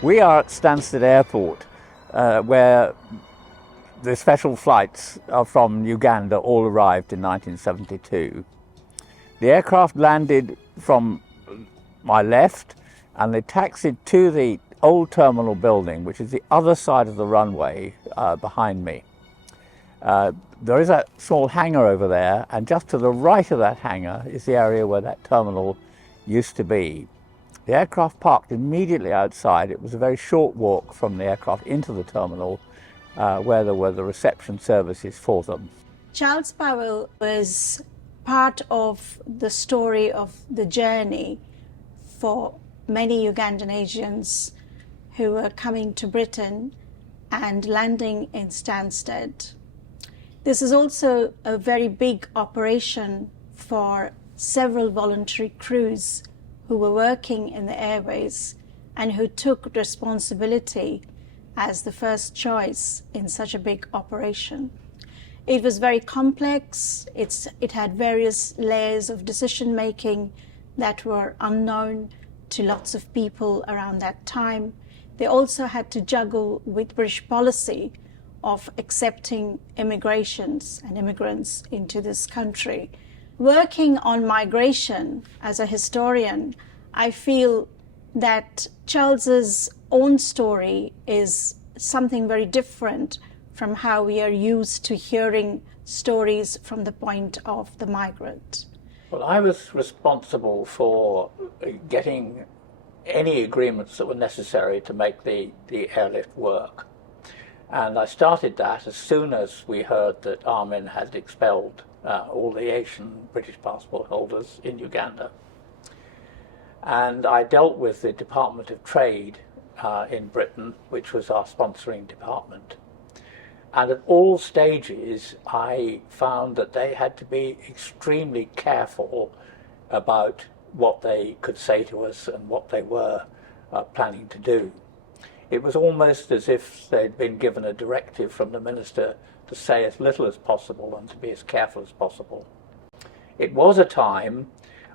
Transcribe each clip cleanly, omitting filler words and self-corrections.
We are at Stansted Airport, where the special flights from Uganda all arrived in 1972. The aircraft landed from my left and they taxied to the old terminal building, which is the other side of the runway behind me. There is a small hangar over there, and just to the right of that hangar is the area where that terminal used to be. The aircraft parked immediately outside. It was a very short walk from the aircraft into the terminal where there were the reception services for them. Charles Powell was part of the story of the journey for many Ugandan Asians who were coming to Britain and landing in Stansted. This is also a very big operation for several voluntary crews who were working in the airways and who took responsibility as the first choice in such a big operation. It was very complex. It had various layers of decision making that were unknown to lots of people around that time. They also had to juggle with British policy of accepting immigrations and immigrants into this country. Working on migration as a historian, I feel that Charles's own story is something very different from how we are used to hearing stories from the point of the migrant. Well, I was responsible for getting any agreements that were necessary to make the airlift work. And I started that as soon as we heard that Amin had expelled all the Asian British passport holders in Uganda. And I dealt with the Department of Trade in Britain, which was our sponsoring department. And at all stages, I found that they had to be extremely careful about what they could say to us and what they were planning to do. It was almost as if they'd been given a directive from the minister to say as little as possible and to be as careful as possible. It was a time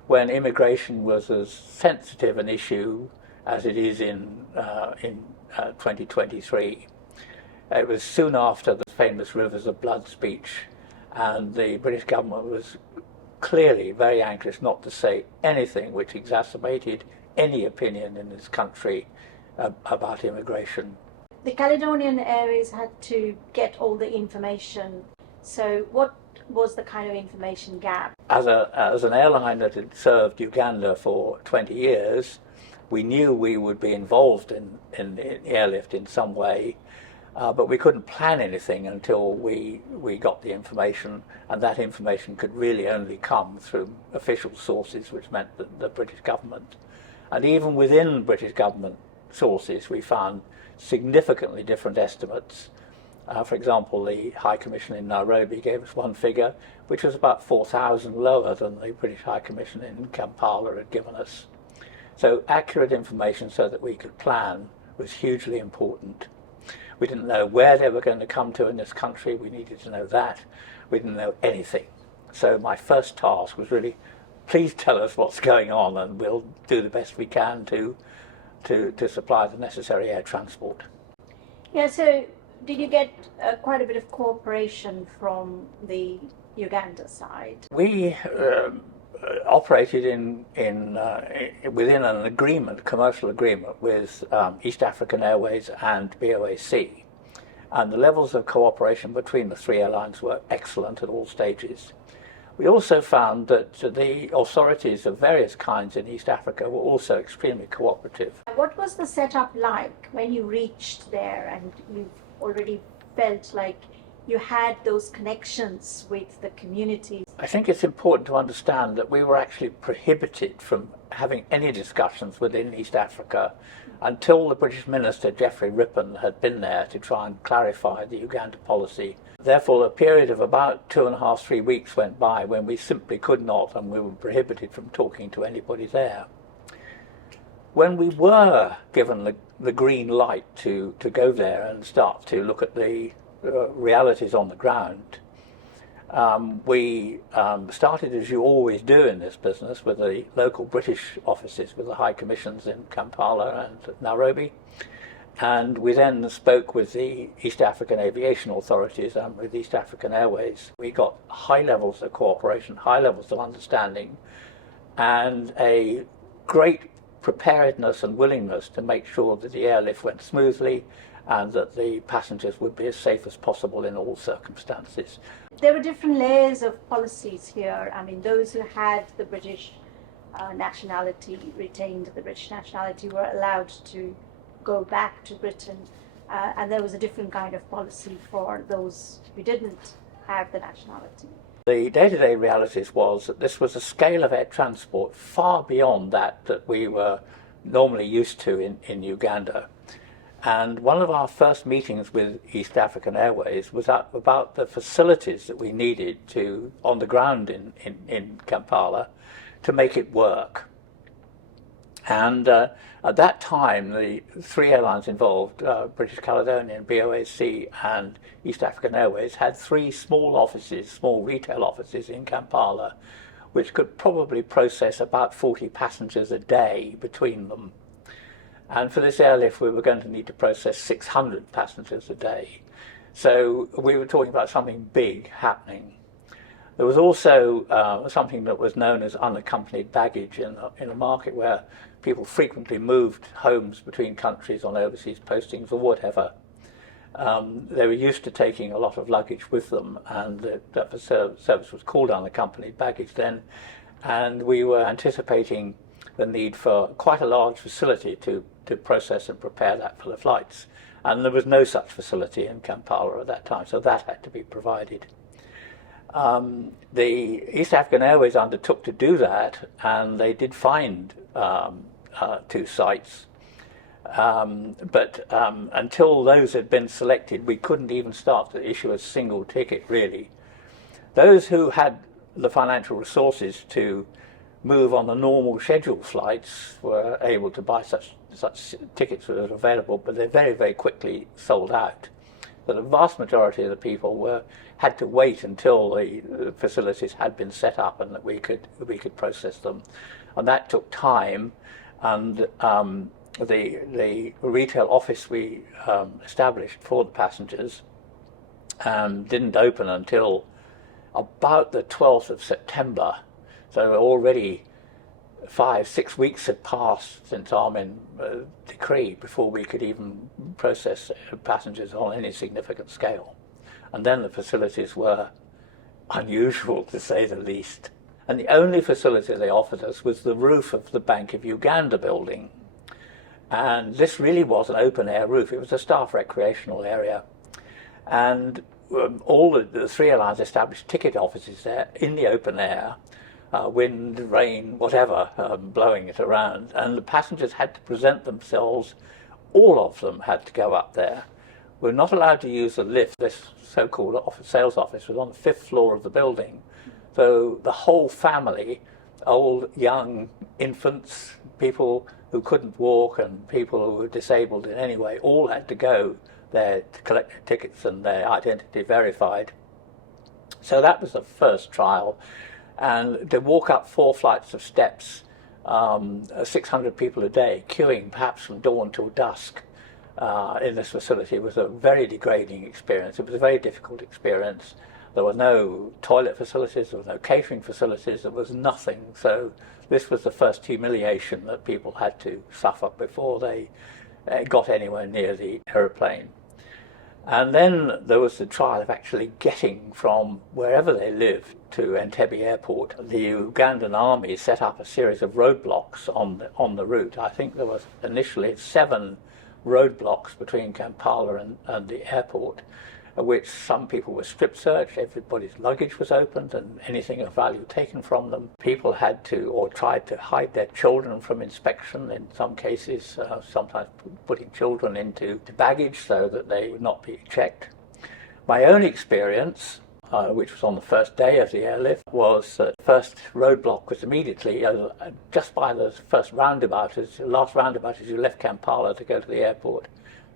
when immigration was as sensitive an issue as it is in 2023. It was soon after the famous Rivers of Blood speech, and the British government was clearly very anxious not to say anything which exacerbated any opinion in this country about immigration. The Caledonian Airways had to get all the information. So what was the kind of information gap? As an airline that had served Uganda for 20 years, we knew we would be involved in the airlift in some way, but we couldn't plan anything until we got the information, and that information could really only come through official sources, which meant the British government. And even within British government sources, we found significantly different estimates. For example, the High Commission in Nairobi gave us one figure which was about 4,000 lower than the British High Commission in Kampala had given us. So accurate information so that we could plan was hugely important. We didn't know where they were going to come to in this country. We needed to know that. We didn't know anything. So my first task was really, please tell us what's going on and we'll do the best we can to supply the necessary air transport. Yeah, so did you get quite a bit of cooperation from the Uganda side? We operated within an agreement, commercial agreement with East African Airways and BOAC. And the levels of cooperation between the three airlines were excellent at all stages. We also found that the authorities of various kinds in East Africa were also extremely cooperative. What was the setup like when you reached there and you already felt like you had those connections with the communities? I think it's important to understand that we were actually prohibited from having any discussions within East Africa until the British Minister, Geoffrey Rippon, had been there to try and clarify the Uganda policy. Therefore, a period of about 2.5 to 3 weeks went by when we simply could not, and we were prohibited from talking to anybody there. When we were given the green light to go there and start to look at the realities on the ground, We started, as you always do in this business, with the local British offices, with the high commissions in Kampala and Nairobi. And we then spoke with the East African aviation authorities and with East African Airways. We got high levels of cooperation, high levels of understanding, and a great preparedness and willingness to make sure that the airlift went smoothly and that the passengers would be as safe as possible in all circumstances. There were different layers of policies here. I mean, those who had the British nationality, retained the British nationality, were allowed to go back to Britain, and there was a different kind of policy for those who didn't have the nationality. The day-to-day realities was that this was a scale of air transport far beyond that we were normally used to in Uganda. And one of our first meetings with East African Airways was about the facilities that we needed on the ground in Kampala to make it work. And at that time, the three airlines involved, British Caledonian, BOAC and East African Airways, had three small offices, small retail offices in Kampala, which could probably process about 40 passengers a day between them. And for this airlift, we were going to need to process 600 passengers a day. So we were talking about something big happening. There was also something that was known as unaccompanied baggage in a market where people frequently moved homes between countries on overseas postings or whatever. They were used to taking a lot of luggage with them, and the service was called unaccompanied baggage then, and we were anticipating the need for quite a large facility to process and prepare that for the flights. And there was no such facility in Kampala at that time, so that had to be provided. The East African Airways undertook to do that, and they did find two sites. But until those had been selected, we couldn't even start to issue a single ticket, really. Those who had the financial resources to move on the normal scheduled flights were able to buy such tickets that were available, but they very, very quickly sold out. But the vast majority of the people had to wait until the facilities had been set up and that we could process them, and that took time. And the retail office we established for the passengers didn't open until about the 12th of September. So already 5-6 weeks had passed since Amin decree before we could even process passengers on any significant scale. And then the facilities were unusual, to say the least. And the only facility they offered us was the roof of the Bank of Uganda building. And this really was an open-air roof. It was a staff recreational area. And all the three airlines established ticket offices there in the open air, wind, rain, whatever, blowing it around. And the passengers had to present themselves. All of them had to go up there. We're not allowed to use the lift. This so-called sales office was on the 5th floor of the building. So the whole family, old, young, infants, people who couldn't walk and people who were disabled in any way, all had to go there to collect their tickets and their identity verified. So that was the first trial. And to walk up 4 flights of steps, 600 people a day, queuing perhaps from dawn till dusk in this facility was a very degrading experience. It was a very difficult experience. There were no toilet facilities, there were no catering facilities, there was nothing. So this was the first humiliation that people had to suffer before they got anywhere near the aeroplane. And then there was the trial of actually getting from wherever they lived to Entebbe airport. The Ugandan army set up a series of roadblocks on the route. I think there was initially 7 roadblocks between Kampala and the airport, which some people were strip searched, everybody's luggage was opened and anything of value taken from them. People had to, or tried to, hide their children from inspection in some cases, sometimes putting children into baggage so that they would not be checked. My own experience, which was on the first day of the airlift, was the first roadblock was immediately just by the first last roundabout as you left Kampala to go to the airport.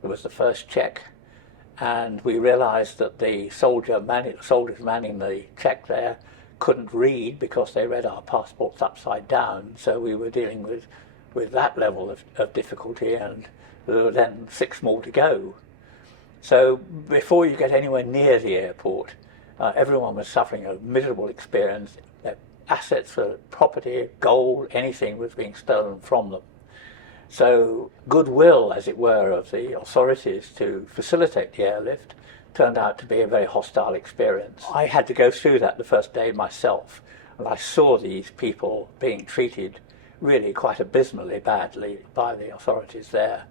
It was the first check. and we realized that the soldiers manning the check there couldn't read because they read our passports upside down, so we were dealing with that level of difficulty, and there were then 6 more to go. So before you get anywhere near the airport, everyone was suffering a miserable experience. Their assets, property, gold, anything was being stolen from them. So goodwill, as it were, of the authorities to facilitate the airlift turned out to be a very hostile experience. I had to go through that the first day myself, and I saw these people being treated really quite abysmally badly by the authorities there.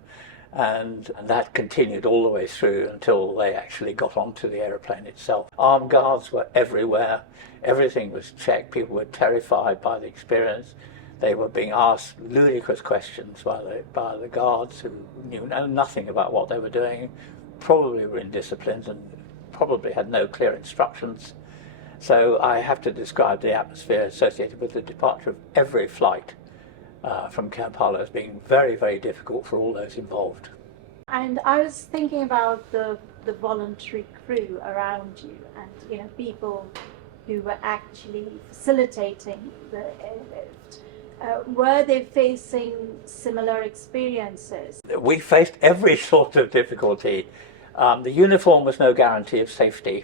And that continued all the way through until they actually got onto the aeroplane itself. Armed guards were everywhere. Everything was checked. People were terrified by the experience. They were being asked ludicrous questions by the guards who knew nothing about what they were doing, probably were indisciplined and probably had no clear instructions. So I have to describe the atmosphere associated with the departure of every flight from Kampala as being very, very difficult for all those involved. And I was thinking about the voluntary crew around you, and people who were actually facilitating the airlift. Were they facing similar experiences? We faced every sort of difficulty. The uniform was no guarantee of safety,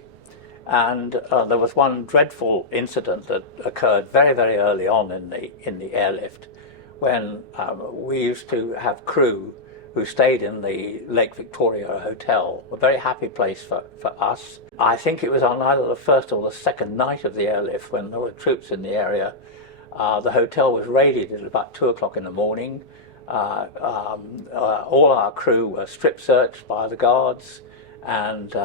and there was one dreadful incident that occurred very, very early on in the airlift, when we used to have crew who stayed in the Lake Victoria Hotel, a very happy place for us. I think it was on either the first or the second night of the airlift, when there were troops in the area. The hotel was raided at about 2 o'clock in the morning. All our crew were strip searched by the guards, and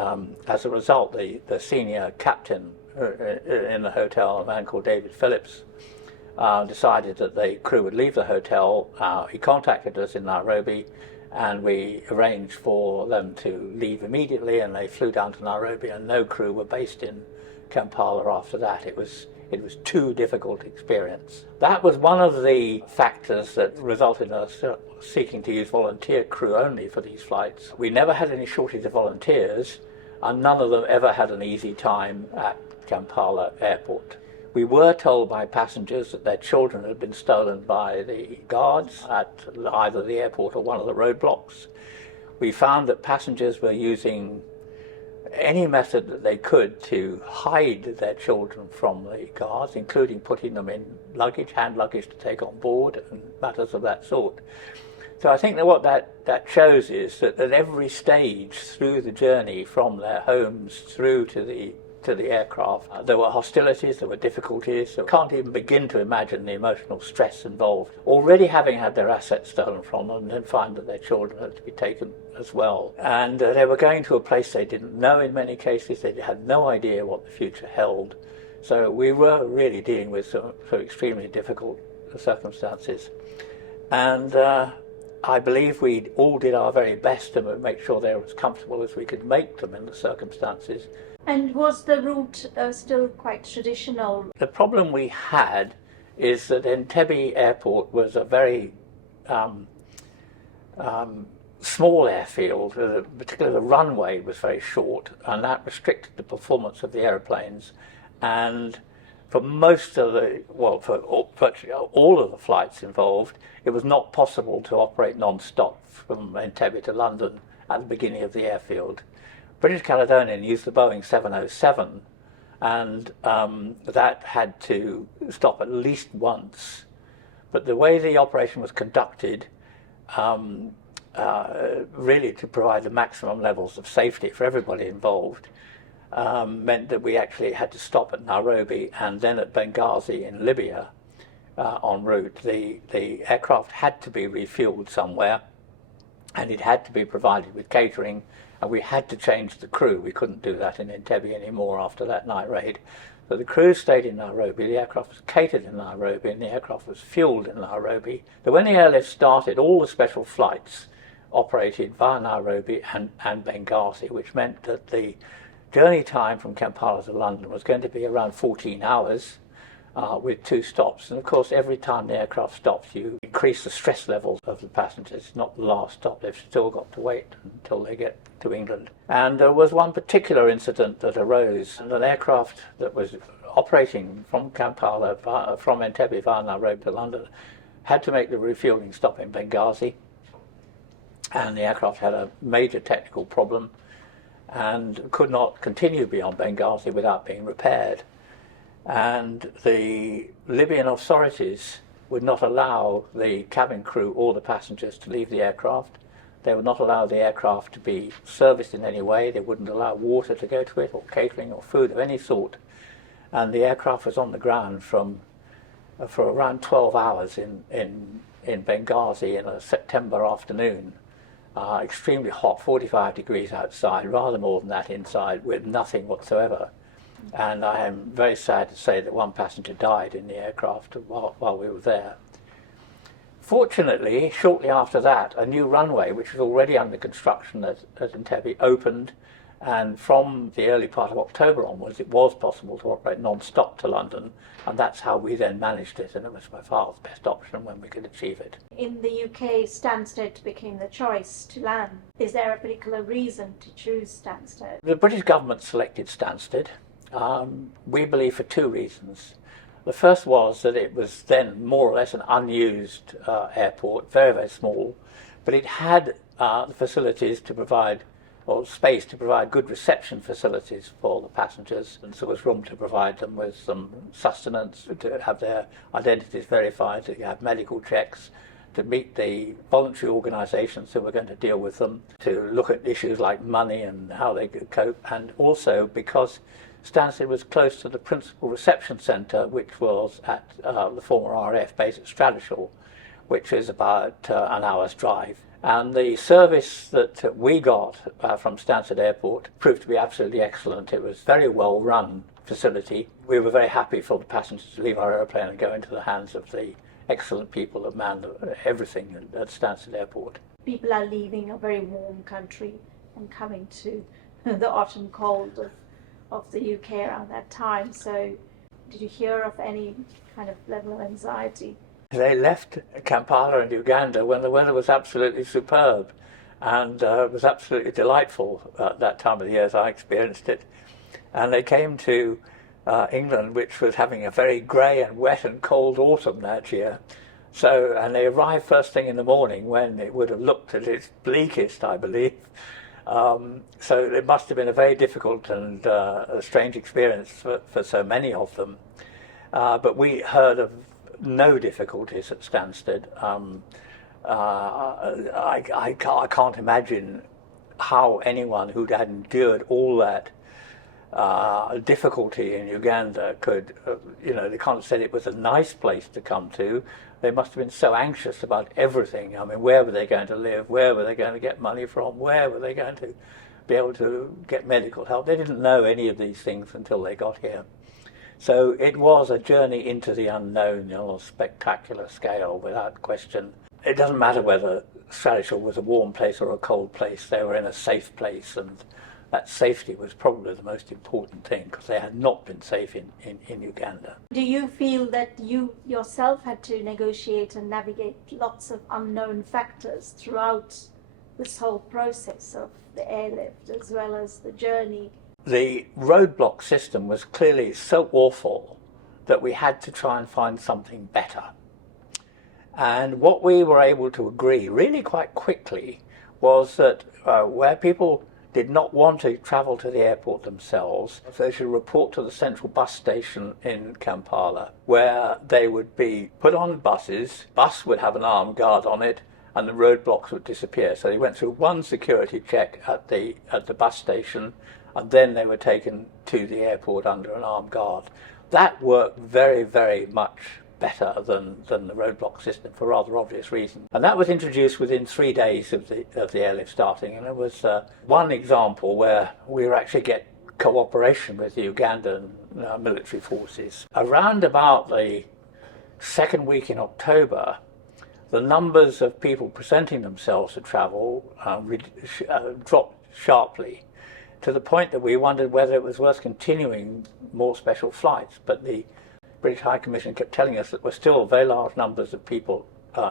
as a result, the senior captain in the hotel, a man called David Phillips, decided that the crew would leave the hotel. He contacted us in Nairobi, and we arranged for them to leave immediately, and they flew down to Nairobi, and no crew were based in Kampala after that. It was too difficult experience. That was one of the factors that resulted in us seeking to use volunteer crew only for these flights. We never had any shortage of volunteers, and none of them ever had an easy time at Kampala airport. We were told by passengers that their children had been stolen by the guards at either the airport or one of the roadblocks. We found that passengers were using any method that they could to hide their children from the guards, including putting them in luggage, hand luggage to take on board, and matters of that sort. So I think that what that shows is that at every stage through the journey from their homes through to the aircraft, there were hostilities, there were difficulties. So I can't even begin to imagine the emotional stress involved. Already having had their assets stolen from them, and then find that their children had to be taken as well. And they were going to a place they didn't know in many cases. They had no idea what the future held. So we were really dealing with some extremely difficult circumstances. And I believe we all did our very best to make sure they were as comfortable as we could make them in the circumstances. And was the route still quite traditional? The problem we had is that Entebbe Airport was a very small airfield, particularly the runway was very short, and that restricted the performance of the aeroplanes. And for most of for virtually all of the flights involved, it was not possible to operate non-stop from Entebbe to London at the beginning of the airfield. British Caledonian used the Boeing 707, and that had to stop at least once. But the way the operation was conducted, really to provide the maximum levels of safety for everybody involved, meant that we actually had to stop at Nairobi and then at Benghazi in Libya en route. The aircraft had to be refueled somewhere, and it had to be provided with catering, and we had to change the crew. We couldn't do that in Entebbe anymore after that night raid. So the crew stayed in Nairobi, the aircraft was catered in Nairobi, and the aircraft was fueled in Nairobi. So when the airlift started, all the special flights operated via Nairobi and Benghazi, which meant that the journey time from Kampala to London was going to be around 14 hours, with 2 stops. And of course, every time the aircraft stops, you increase the stress levels of the passengers. It's not the last stop. They've still got to wait until they get to England. And there was one particular incident that arose. An aircraft that was operating from Kampala, from Entebbe via Nairobi to London, had to make the refueling stop in Benghazi. And the aircraft had a major technical problem and could not continue beyond Benghazi without being repaired. And the Libyan authorities would not allow the cabin crew or the passengers to leave the aircraft. They would not allow the aircraft to be serviced in any way. They wouldn't allow water to go to it, or catering or food of any sort. And the aircraft was on the ground for around 12 hours in Benghazi in a September afternoon. Extremely hot, 45 degrees outside, rather more than that inside, with nothing whatsoever. And I am very sad to say that one passenger died in the aircraft while we were there. Fortunately, shortly after that, a new runway, which was already under construction at Entebbe, opened, and from the early part of October onwards, it was possible to operate non-stop to London, and that's how we then managed it, and it was by far the best option when we could achieve it. In the UK, Stansted became the choice to land. Is there a particular reason to choose Stansted? The British government selected Stansted, we believe, for 2 reasons. The first was that it was then more or less an unused airport, very, very small, but it had the facilities to provide, or space to provide, good reception facilities for the passengers, and so there was room to provide them with some sustenance, to have their identities verified, to have medical checks, to meet the voluntary organisations who were going to deal with them, to look at issues like money and how they could cope, and also because Stansted was close to the principal reception centre, which was at the former RAF base at Stradishall, which is about an hour's drive. And the service that we got from Stansted Airport proved to be absolutely excellent. It was a very well run facility. We were very happy for the passengers to leave our aeroplane and go into the hands of the excellent people that manned everything at Stansted Airport. People are leaving a very warm country and coming to the autumn cold of the UK around that time. So did you hear of any kind of level of anxiety? They left Kampala and Uganda when the weather was absolutely superb, and it was absolutely delightful at that time of the year as I experienced it. And they came to England, which was having a very grey and wet and cold autumn that year. So, and they arrived first thing in the morning when it would have looked at its bleakest, I believe. So it must have been a very difficult and a strange experience for so many of them. But we heard of no difficulties at Stansted. I can't imagine how anyone who had endured all that difficulty in Uganda could, they can't have said it was a nice place to come to. They must have been so anxious about everything. I mean, where were they going to live? Where were they going to get money from? Where were they going to be able to get medical help? They didn't know any of these things until they got here. So it was a journey into the unknown on a spectacular scale, without question. It doesn't matter whether Stradishall was a warm place or a cold place. They were in a safe place, and that safety was probably the most important thing, because they had not been safe in Uganda. Do you feel that you yourself had to negotiate and navigate lots of unknown factors throughout this whole process of the airlift as well as the journey? The roadblock system was clearly so awful that we had to try and find something better. And what we were able to agree really quite quickly was that where people did not want to travel to the airport themselves, they should report to the central bus station in Kampala, where they would be put on buses. Bus would have an armed guard on it, and the roadblocks would disappear. So they went through one security check at the bus station, and then they were taken to the airport under an armed guard. That worked very, very much better than the roadblock system, for rather obvious reasons. And that was introduced within 3 days of the airlift starting. And it was one example where we were actually get cooperation with the Ugandan military forces. Around about the second week in October, the numbers of people presenting themselves to travel dropped sharply, to the point that we wondered whether it was worth continuing more special flights. But the British High Commission kept telling us that there were still very large numbers of people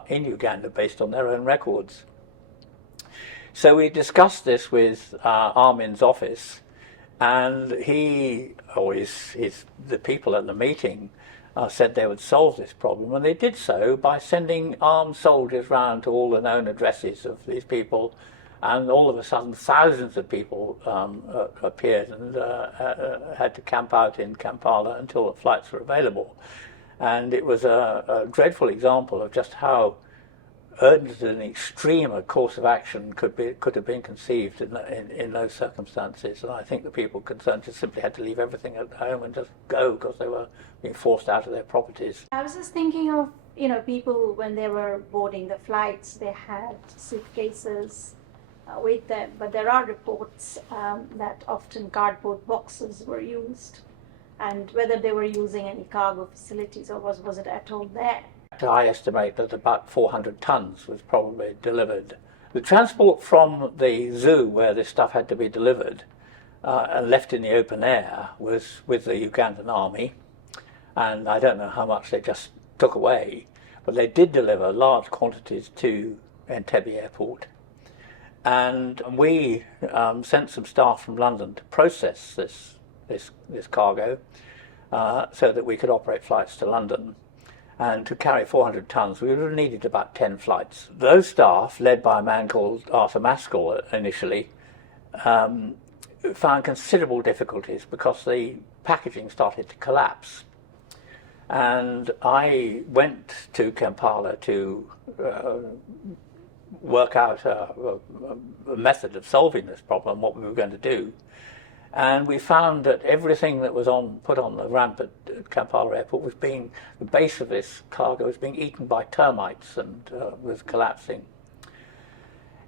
in Uganda based on their own records. So we discussed this with Amin's office, and he, or the people at the meeting, said they would solve this problem, and they did so by sending armed soldiers round to all the known addresses of these people, and all of a sudden thousands of people appeared and had to camp out in Kampala until the flights were available. And it was a dreadful example of just how urgent and extreme a course of action could have been conceived in those circumstances. And I think the people concerned just simply had to leave everything at home and just go because they were being forced out of their properties. I was just thinking of, you know, people when they were boarding the flights, they had suitcases with them, but there are reports that often cardboard boxes were used, and whether they were using any cargo facilities or was it at all there. I estimate that about 400 tons was probably delivered. The transport from the zoo where this stuff had to be delivered and left in the open air was with the Ugandan army, and I don't know how much they just took away, but they did deliver large quantities to Entebbe airport. And we sent some staff from London to process this cargo so that we could operate flights to London. And to carry 400 tons, we would have needed about 10 flights. Those staff, led by a man called Arthur Maskell initially, found considerable difficulties because the packaging started to collapse. And I went to Kampala to work out a method of solving this problem, what we were going to do. And we found that everything that was put on the ramp at Kampala airport the base of this cargo was being eaten by termites and was collapsing.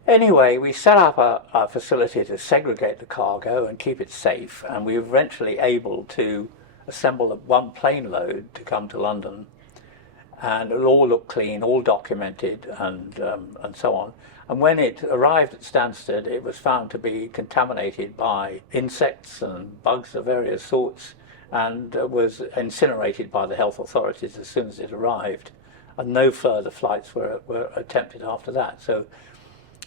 Anyway, we set up a facility to segregate the cargo and keep it safe, and we were eventually able to assemble one plane load to come to London, and it all looked clean, all documented, and so on. And when it arrived at Stansted, it was found to be contaminated by insects and bugs of various sorts, and was incinerated by the health authorities as soon as it arrived. And no further flights were attempted after that. So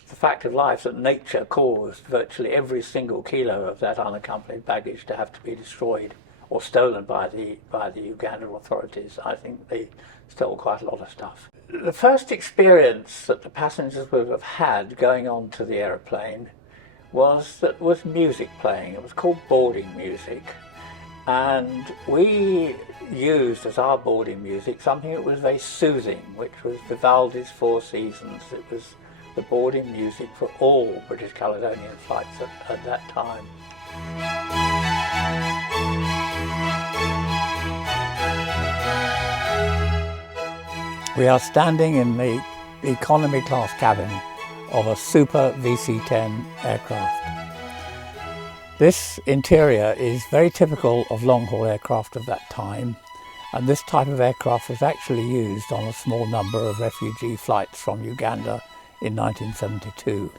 the fact of life that nature caused virtually every single kilo of that unaccompanied baggage to have to be destroyed or stolen by the Ugandan authorities. I think they stole quite a lot of stuff. The first experience that the passengers would have had going on to the aeroplane was music playing. It was called boarding music, and we used as our boarding music something that was very soothing, which was Vivaldi's Four Seasons. It was the boarding music for all British Caledonian flights at that time. We are standing in the economy class cabin of a Super VC-10 aircraft. This interior is very typical of long-haul aircraft of that time, and this type of aircraft was actually used on a small number of refugee flights from Uganda in 1972.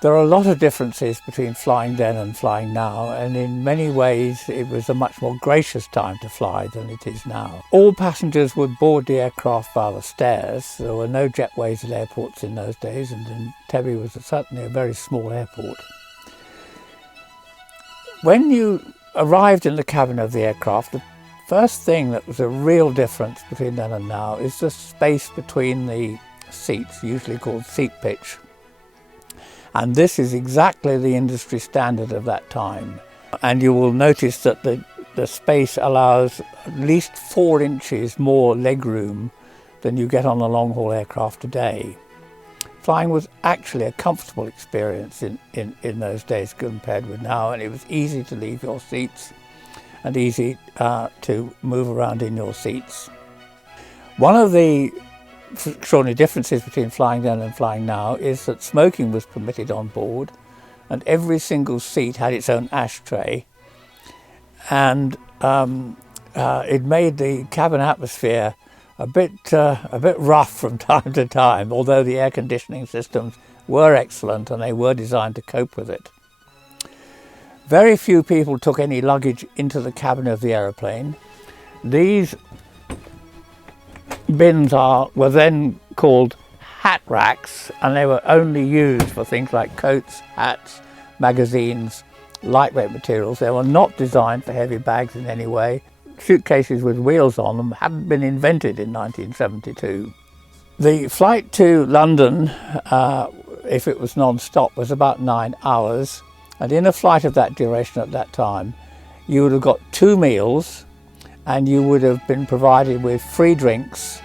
There are a lot of differences between flying then and flying now, and in many ways it was a much more gracious time to fly than it is now. All passengers would board the aircraft via the stairs. There were no jetways at airports in those days, and Entebbe was certainly a very small airport. When you arrived in the cabin of the aircraft, the first thing that was a real difference between then and now is the space between the seats, usually called seat pitch. And this is exactly the industry standard of that time. And you will notice that the space allows at least 4 inches more legroom than you get on a long-haul aircraft today. Flying was actually a comfortable experience in those days compared with now, and it was easy to leave your seats and easy to move around in your seats. One of the extraordinary differences between flying then and flying now is that smoking was permitted on board, and every single seat had its own ashtray, and it made the cabin atmosphere a bit rough from time to time, although the air conditioning systems were excellent and they were designed to cope with it. Very few people took any luggage into the cabin of the aeroplane. These bins were then called hat racks, and they were only used for things like coats, hats, magazines, lightweight materials. They were not designed for heavy bags in any way. Suitcases with wheels on them hadn't been invented in 1972. The flight to London, if it was non-stop, was about 9 hours. And in a flight of that duration at that time, you would have got 2 meals, and you would have been provided with free drinks,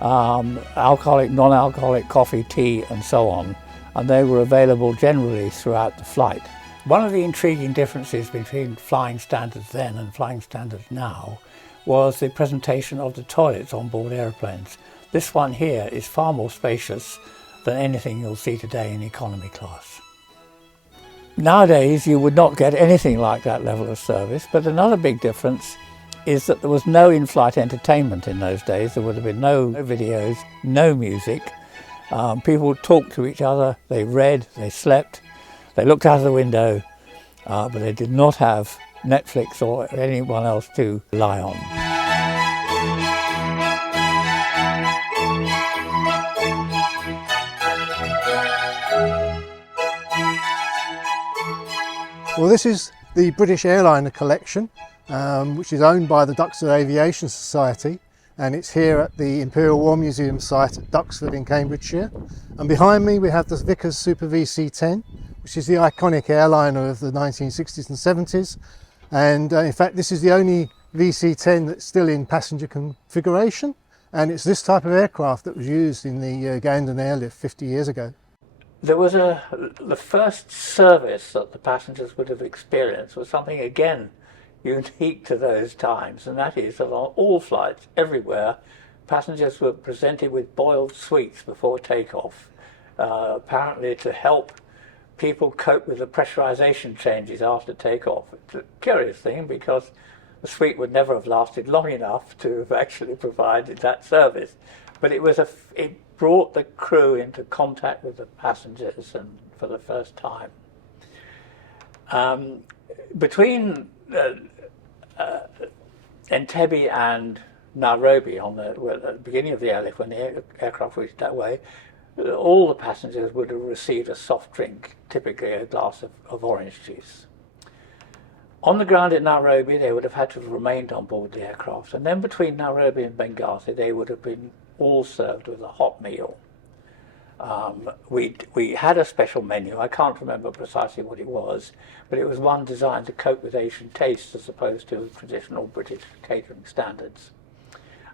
alcoholic, non-alcoholic, coffee, tea, and so on. And they were available generally throughout the flight. One of the intriguing differences between flying standards then and flying standards now was the presentation of the toilets on board aeroplanes. This one here is far more spacious than anything you'll see today in economy class. Nowadays you would not get anything like that level of service, but another big difference is that there was no in-flight entertainment in those days. There would have been no videos, no music. People talked to each other, they read, they slept, they looked out of the window, but they did not have Netflix or anyone else to rely on. Well, this is the British airliner collection, which is owned by the Duxford Aviation Society, and it's here at the Imperial War Museum site at Duxford in Cambridgeshire. And behind me we have the Vickers Super VC-10, which is the iconic airliner of the 1960s and 70s. And in fact, this is the only VC-10 that's still in passenger configuration, and it's this type of aircraft that was used in the Ugandan airlift 50 years ago. There was the first service that the passengers would have experienced was something again unique to those times, and that is that on all flights everywhere passengers were presented with boiled sweets before takeoff, apparently to help people cope with the pressurization changes after takeoff. It's a curious thing because the sweet would never have lasted long enough to have actually provided that service, but it brought the crew into contact with the passengers and for the first time. Between Entebbe and Nairobi at the beginning of the airlift, when the aircraft reached that way, all the passengers would have received a soft drink, typically a glass of orange juice. On the ground in Nairobi, they would have had to have remained on board the aircraft, and then between Nairobi and Benghazi, they would have been all served with a hot meal. We had a special menu. I can't remember precisely what it was, but it was one designed to cope with Asian tastes as opposed to traditional British catering standards.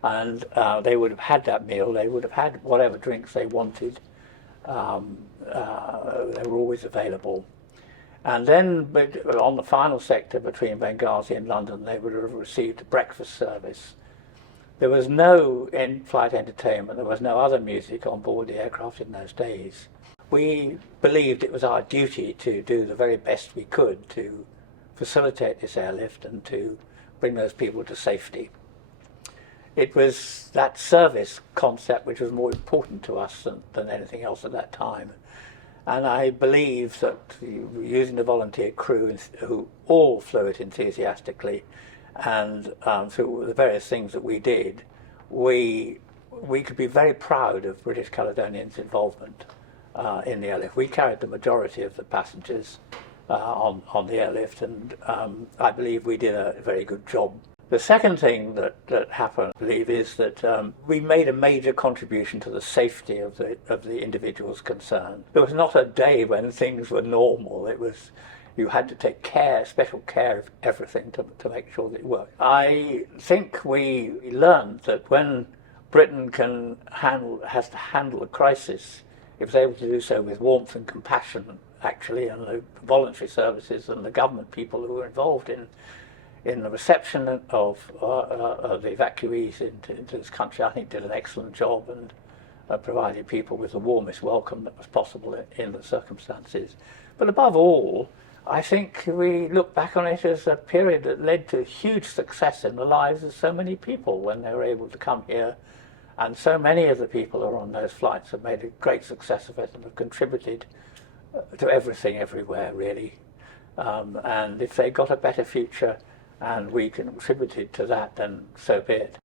And they would have had that meal. They would have had whatever drinks they wanted. They were always available. And then on the final sector between Benghazi and London, they would have received a breakfast service. There was no in-flight entertainment, there was no other music on board the aircraft in those days. We believed it was our duty to do the very best we could to facilitate this airlift and to bring those people to safety. It was that service concept which was more important to us than anything else at that time. And I believe that using the volunteer crew who all flew it enthusiastically, and through the various things that we did, we could be very proud of British Caledonians' involvement in the airlift. We carried the majority of the passengers on the airlift, and I believe we did a very good job. The second thing that happened, I believe, is that we made a major contribution to the safety of the individuals concerned. There was not a day when things were normal. It was you had to take special care of everything to make sure that it worked. I think we learned that when Britain has to handle a crisis, it was able to do so with warmth and compassion, actually, and the voluntary services and the government people who were involved in the reception of the evacuees into this country, I think did an excellent job and provided people with the warmest welcome that was possible in the circumstances. But above all, I think we look back on it as a period that led to huge success in the lives of so many people when they were able to come here, and so many of the people who are on those flights have made a great success of it and have contributed to everything everywhere, really. and if they got a better future and we contributed to that, then so be it.